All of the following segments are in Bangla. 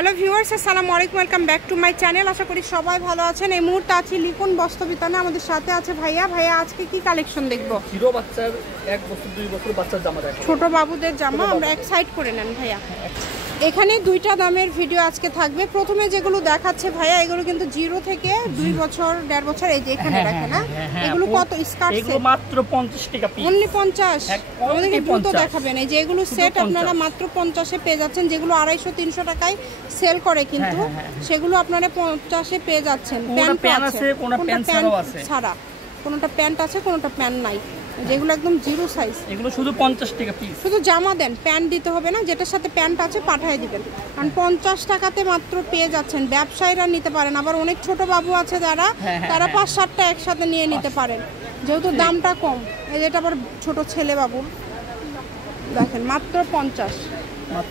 হ্যালো ভিউয়ার্স, আসসালামু আলাইকুম, welcome back to my channel. আশা করি সবাই ভালো আছেন। এই মুহূর্তে আছি লিখন বস্ত্রবিতানে, আমাদের সাথে আছে ভাইয়া। আজকে কি কালেকশন দেখবো? হিরো বাচ্চার 1 বছর 2 বছর বাচ্চার জামা দেখো, ছোট বাবুদের জামা। আমরা এক সাইড করে নেন ভাইয়া। এখানে দুইটা দামের ভিডিও আজকে থাকবে। প্রথমে যেগুলো দেখাচ্ছে ভাইয়া, এগুলো কিন্তু 0 থেকে 2 বছর 1.5 বছর। এই যে এখানে দেখেন না, এগুলো কত স্কার্ট? এগুলো মাত্র 50 টাকা পিস, অনলি 50। আমাদেরকে দ্রুত দেখাবেন। এই যে এগুলো সেট আপনারা মাত্র 50 এ পেয়ে যাচ্ছেন। যেগুলো 250-300 টাকায় সেল করে, কিন্তু সেগুলো আপনারা 50 এ পেয়ে যাচ্ছেন। প্যান্ট আছে, কোনটা প্যান্ট ছাড়া, কোনটা প্যান্ট আছে, কোনটা প্যান্ট নাই। যেগুলো একদম 0 সাইজ, এগুলো শুধু 50 টাকা পিস। শুধু জামা দেন, প্যান্ট দিতে হবে না। যেটার সাথে প্যান্ট আছে পাঠিয়ে দিবেন, কারণ 50 টাকাতে মাত্র পেয়ে যাচ্ছেন। ব্যবসায়ীরা নিতে পারেন, আবার অনেক ছোট বাবু আছে যারা, তারা 5-7টা একসাথে নিয়ে নিতে পারেন, যেহেতু দামটা কম। এই যেটা আবার ছোট ছেলে বাবুর, দেখেন মাত্র 50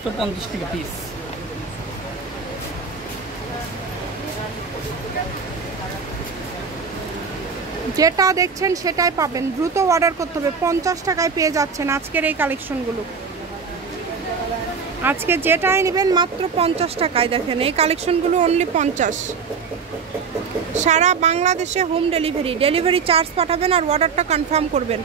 টাকা পিস। যেটা দেখছেন সেটাই পাবেন, দ্রুত অর্ডার করতে হবে। 50 টাকায় পেয়ে যাচ্ছেন আজকের এই কালেকশনগুলো। আজকে যেটাই নেবেন মাত্র 50 টাকায়। দেখেন এই কালেকশনগুলো অনলি 50। সারা বাংলাদেশে হোম ডেলিভারি চার্জ পাঠাবেন আর অর্ডারটা কনফার্ম করবেন।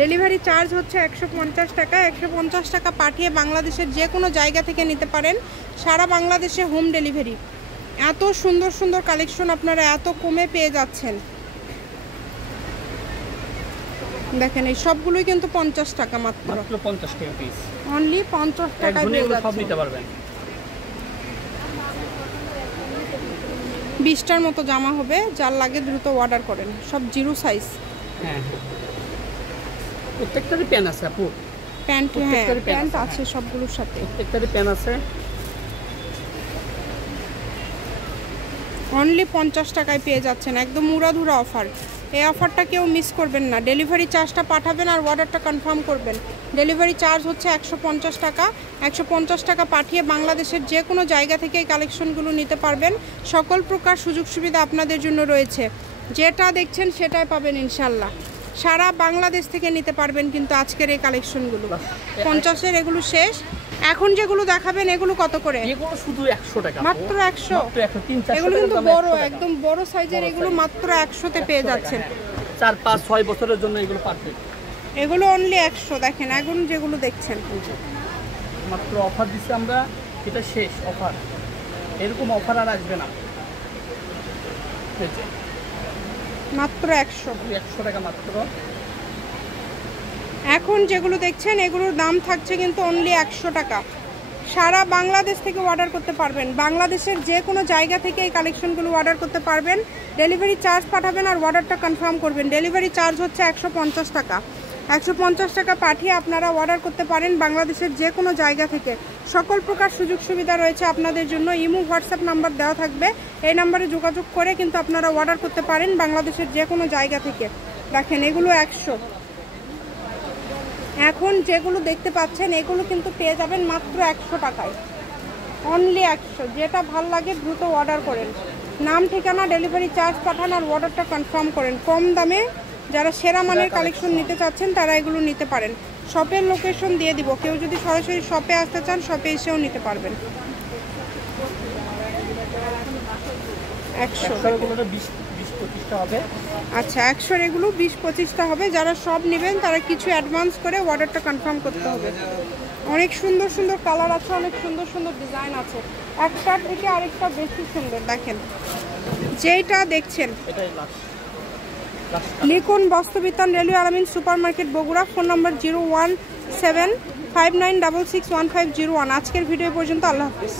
ডেলিভারি চার্জ হচ্ছে 150 টাকা। 150 টাকা পাঠিয়ে বাংলাদেশের যে কোনো জায়গা থেকে নিতে পারেন। সারা বাংলাদেশে হোম ডেলিভারি। এত সুন্দর সুন্দর কালেকশন আপনারা এত কমে পেয়ে যাচ্ছেন। দেখেন এই সবগুলোই কিন্তু 50 টাকা, মাত্র 50 টাকা পিস, অনলি 50 টাকায় পেয়ে যাচ্ছেন। সব নিতে পারবেন। 20টার মতো জামা হবে, যার লাগে দ্রুত অর্ডার করেন। সব 0 সাইজ। হ্যাঁ, প্রত্যেকটারই প্যান্ট আছে আপু। প্যান্ট আছে সবগুলোর সাথে, প্রত্যেকটারই প্যান্ট আছে। অনলি 50 টাকায় পেয়ে যাচ্ছেন, একদম উড়াধুরা অফার। এই অফারটা কেউ মিস করবেন না। ডেলিভারি চার্জটা পাঠাবেন আর অর্ডারটা কনফার্ম করবেন। ডেলিভারি চার্জ হচ্ছে 150 টাকা। 150 টাকা পাঠিয়ে বাংলাদেশের যে কোনো জায়গা থেকে এই কালেকশনগুলো নিতে পারবেন। সকল প্রকার সুযোগ সুবিধা আপনাদের জন্য রয়েছে। যেটা দেখছেন সেটাই পাবেন ইনশাল্লাহ। সারা বাংলাদেশ থেকে নিতে পারবেন কিন্তু আজকের এই কালেকশনগুলো। 50-এর এগুলো শেষ। এখন যেগুলো দেখাবেন এগুলো কত করে? এগুলো শুধু 100 টাকা, মাত্র 100। এগুলো কিন্তু বড়, একদম বড় সাইজের। এগুলো মাত্র 100-তে পেয়ে যাচ্ছেন। 4-5-6 বছরের জন্য এগুলো পারফেক্ট। এগুলো অনলি 100। দেখেন এখন যেগুলো দেখছেন, মাত্র অফার দিচ্ছি আমরা, এটা শেষ অফার। এরকম অফার আর আসবে না। মাত্র 100 টাকা মাত্র। এখন যেগুলো দেখছেন এগুলোর দাম থাকছে কিন্তু অনলি 100 টাকা। সারা বাংলাদেশ থেকে অর্ডার করতে পারবেন। বাংলাদেশের যে কোনো জায়গা থেকে এই কালেকশনগুলো অর্ডার করতে পারবেন। ডেলিভারি চার্জ পাঠাবেন আর অর্ডারটা কনফার্ম করবেন। ডেলিভারি চার্জ হচ্ছে 150 টাকা। 150 টাকা পাঠিয়ে আপনারা অর্ডার করতে পারেন বাংলাদেশের যে কোনো জায়গা থেকে। সকল প্রকার সুযোগ সুবিধা রয়েছে আপনাদের জন্য। ইমো হোয়াটসঅ্যাপ নাম্বার দেওয়া থাকবে, এই নাম্বারে যোগাযোগ করে কিন্তু আপনারা অর্ডার করতে পারেন বাংলাদেশের যে কোনো জায়গা থেকে। দেখেন এগুলো 100। এখন যেগুলো দেখতে পাচ্ছেন এগুলো কিন্তু পেয়ে যাবেন মাত্র 100 টাকায়, অনলি 100। যেটা ভাল লাগে দ্রুত অর্ডার করেন। নাম, ঠিকানা, ডেলিভারি চার্জ পাঠান আর অর্ডারটা কনফার্ম করেন। কম দামে যারা সেরা মানের কালেকশন নিতে চাচ্ছেন তারা এগুলো নিতে পারেন। শপের লোকেশন দিয়ে দিব, কেউ যদি সরাসরি শপে আসতে চান শপে এসেও নিতে পারবেন। 100-25টা হবে। আচ্ছা, 100-এর এগুলো 20-25টা হবে। যারা সব নেবেন তারা কিছু অ্যাডভান্স করে অর্ডারটা কনফার্ম করতে হবে। অনেক সুন্দর সুন্দর কালার আছে, অনেক সুন্দর সুন্দর ডিজাইন আছে। একটার থেকে আরেকটা বেশি সুন্দর। দেখেন যেটা দেখছেন লিখন বস্ত্রবিতান, রেলওয়ে আলামিন সুপার মার্কেট, বগুড়া। ফোন নম্বর 01759661501। আজকের ভিডিও পর্যন্ত। আল্লাহ হাফিজ।